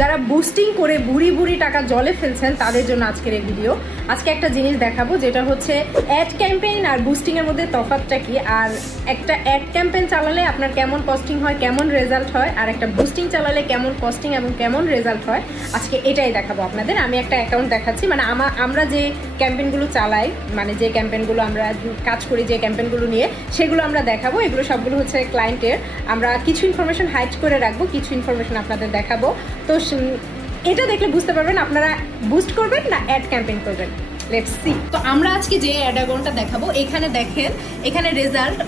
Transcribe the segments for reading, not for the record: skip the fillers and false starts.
যারা বুস্টিং করে বুড়ি বুড়ি টাকা জলে ফেলছেন তাদের জন্য আজকের এই ভিডিও। আজকে একটা জিনিস দেখাবো যেটা হচ্ছে অ্যাড ক্যাম্পেইন আর বুস্টিং এর মধ্যে তফাৎটা কি, আর একটা অ্যাড ক্যাম্পেইন চালালে আপনার কেমন কস্টিং হয়, কেমন রেজাল্ট হয়, আর একটা বুস্টিং চালালে কেমন কস্টিং এবং কেমন রেজাল্ট হয়, আজকে এটাই দেখাবো আপনাদের। আমি একটা অ্যাকাউন্ট দেখাচ্ছি, মানে আমরা যে ক্যাম্পেইনগুলো চালাই, মানে যে ক্যাম্পেইনগুলো আমরা কাজ করি, যে ক্যাম্পেইনগুলো নিয়ে, সেগুলো আমরা দেখাবো। এগুলো সবগুলো হচ্ছে ক্লায়েন্টের। আমরা কিছু ইনফরমেশন হাইড করে রাখবো, কিছু ইনফরমেশন আপনাদের দেখাবো। তো এটা দেখলে বুঝতে পারবেন আপনারা বুস্ট করবেন না অ্যাড ক্যাম্পেইন করবেন। Let's see. তো আমরা আজকে যে অ্যাড অ্যাকাউন্টটা দেখাবো, এখানে দেখেন, এখানে রেজাল্ট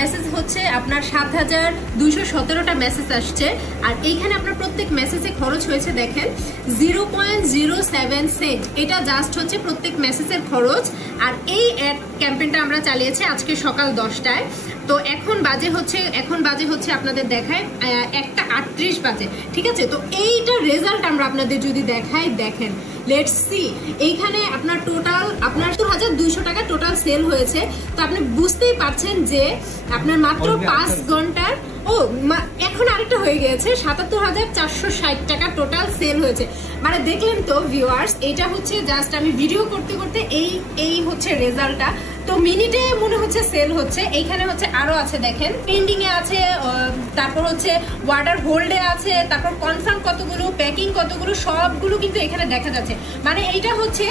মেসেজ হচ্ছে আপনার ৭,২১৭টা মেসেজ আসছে। আর এইখানে আপনার প্রত্যেক মেসেজে খরচ হয়েছে দেখেন 0.07 সেন্ট। এটা জাস্ট হচ্ছে প্রত্যেক মেসেজের খরচ। আর এই অ্যাড ক্যাম্পেইনটা আমরা চালিয়েছি আজকে সকাল 10টায়। তো এখন বাজে হচ্ছে আপনাদের দেখায় 1:38 বাজে, ঠিক আছে। তো এইটা রেজাল্ট আমরা আপনাদের যদি দেখাই, দেখেন, লেটস সি। এইখানে আপনার টোটাল ৭,২০০ টাকা টোটাল সেল হয়েছে। তো আপনি বুঝতেই পারছেন যে আপনার মাত্র 5 ঘন্টার এখন আরেকটা হয়ে গিয়েছে ৭৭,৪৬০ টাকা টোটাল সেল হয়েছে। মানে দেখলেন তো ভিউয়ার্স, এটা হচ্ছে জাস্ট আমি ভিডিও করতে করতে এই হচ্ছে রেজাল্টটা। তো মিনিটে মনে হচ্ছে সেল হচ্ছে। এইখানে হচ্ছে আরো আছে দেখেন, পেন্ডিং এ আছে, তারপর হচ্ছে ওয়াটার হোল্ডে আছে, তারপর কনফার্ম কতগুলো, প্যাকিং কতগুলো, সবগুলো কিন্তু এখানে দেখা যাচ্ছে। মানে এটা হচ্ছে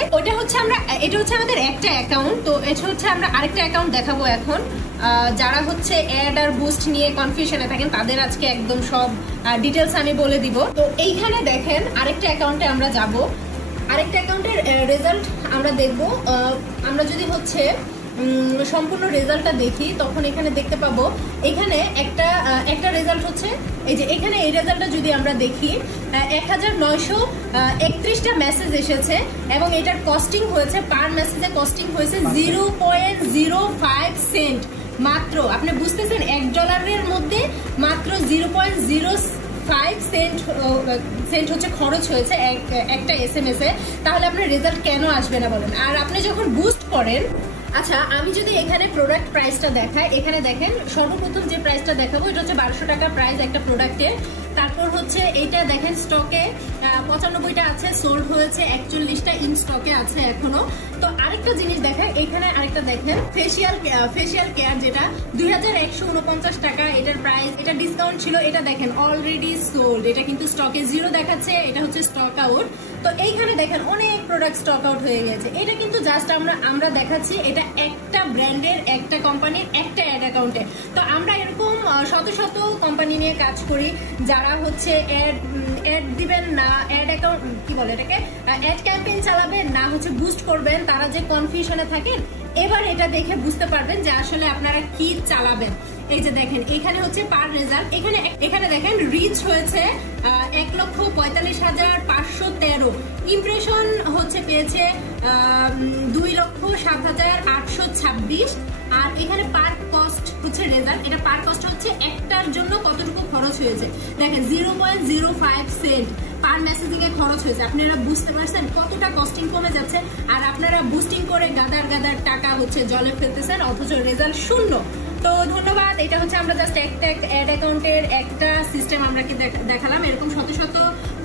আমাদের একটা অ্যাকাউন্ট। তো এটা হচ্ছে আমরা আরেকটা অ্যাকাউন্ট দেখাবো এখন। যারা হচ্ছে অ্যাড আর বুস্ট নিয়ে কনফিউশনে থাকেন তাদের আজকে একদম সব ডিটেলস আমি বলে দিব। তো এইখানে দেখেন আরেকটা অ্যাকাউন্টে আমরা যাব, আরেকটা অ্যাকাউন্টের রেজাল্ট আমরা দেখব। আমরা যদি হচ্ছে সম্পূর্ণ রেজাল্টটা দেখি, তখন এখানে দেখতে পাবো এখানে একটা রেজাল্ট হচ্ছে এই যে এখানে এই রেজাল্টটা যদি আমরা দেখি ১,৯৩১টা মেসেজ এসেছে এবং এটার কস্টিং হয়েছে, পার মেসেজে কস্টিং হয়েছে 0.05 সেন্ট মাত্র। আপনি বুঝতেছেন $1 মধ্যে মাত্র 0.05 সেন্ট হচ্ছে খরচ হয়েছে একটা SMS এ। তাহলে আপনার রেজাল্ট কেন আসবে না বলেন? আর আপনি যখন বুস্ট করেন, আচ্ছা আমি যদি এখানে প্রোডাক্ট প্রাইসটা দেখাই, এখানে দেখেন সর্বপ্রথম যে প্রাইসটা দেখাবো এটা হচ্ছে ১২০০ টাকা প্রাইস একটা প্রোডাক্টের। তারপর হচ্ছে এইটা দেখেন স্টকে ৯৫টা আছে, সোল্ড হয়েছে ৪১টা, ইন স্টকে আছে এখনো। তো আরেকটা জিনিস দেখায়, এখানে আরেকটা দেখেন ফেসিয়াল কেয়ার যেটা ২,১৪৯ টাকা এটার প্রাইস, এটা ডিসকাউন্ট ছিল। এটা দেখেন অলরেডি সোল্ড, এটা কিন্তু স্টকে 0 দেখাচ্ছে, এটা হচ্ছে স্টক আউট। তো এইখানে দেখেন অনেক প্রোডাক্ট স্টক আউট হয়ে গেছে। এটা কিন্তু জাস্ট আমরা দেখাচ্ছি এটা একটা ব্র্যান্ডের, একটা কোম্পানির একটা অ্যাড অ্যাকাউন্টে। তো আমরা এরকম শত শত কোম্পানি নিয়ে কাজ করি যারা হচ্ছে অ্যাড দিবেন না, অ্যাড অ্যাকাউন্ট কি বলে এটাকে, অ্যাড ক্যাম্পেইন চালাবেন না হচ্ছে বুস্ট করবেন, তারা যে কনফিউশনে থাকেন। এবার এটা দেখে বুঝতে পারবেন যে আসলে আপনারা কি চালাবেন। এই যে দেখেন এখানে হচ্ছে পার রেজাল্ট, এখানে দেখেন রিচ হয়েছে ১,৪৫,৫১৩, ইমপ্রেশন হচ্ছে পেয়েছে ২,০৭,৮২৬। আর এখানে পার কস্ট হচ্ছে রেজাল্ট, এটা পার কস্ট হচ্ছে একটার জন্য কতটুকু খরচ হয়েছে দেখেন 0.05 সেন্ট পার মেসেজিং এ খরচ হয়েছে। আপনারা বুঝতে পারছেন কতটা কস্টিং কমে যাচ্ছে। আর আপনারা বুস্টিং করে গাদার টাকা হচ্ছে জলে ফেলতেছেন, অথচ রেজাল্ট 0। তো ধন্যবাদ। এটা হচ্ছে আমরা জাস্ট একটা অ্যাড অ্যাকাউন্টের একটা সিস্টেম আমরা কি দেখালাম। এরকম শত শত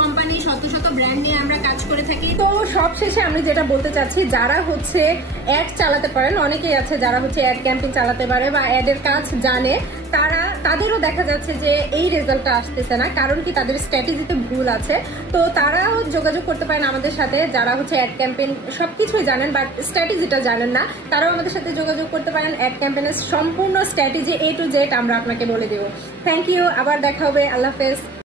কোম্পানি, শত শত ব্র্যান্ড নিয়ে আমরা কাজ করে থাকি। তো সবশেষে আমি যেটা বলতে চাচ্ছি, যারা হচ্ছে অ্যাড চালাতে পারেন, অনেকেই আছে যারা হচ্ছে অ্যাড ক্যাম্পেইন চালাতে পারে বা অ্যাডের কাজ জানে, তাদেরও দেখা যাচ্ছে যে এই রেজাল্টটা আসতেছে না। কারণ কি, তাদের স্ট্র্যাটেজিতে ভুল আছে। তো তারাও যোগাযোগ করতে পারেন আমাদের সাথে, যারা হচ্ছে অ্যাড ক্যাম্পেইন সবকিছুই জানেন বাট স্ট্র্যাটেজিটা জানেন না, তারাও আমাদের সাথে যোগাযোগ করতে পারেন। অ্যাড ক্যাম্পেইনের সম্পূর্ণ স্ট্র্যাটেজি A to Z আমরা আপনাকে বলে দেবো। থ্যাংক ইউ, আবার দেখা হবে। আল্লাহ হাফেজ।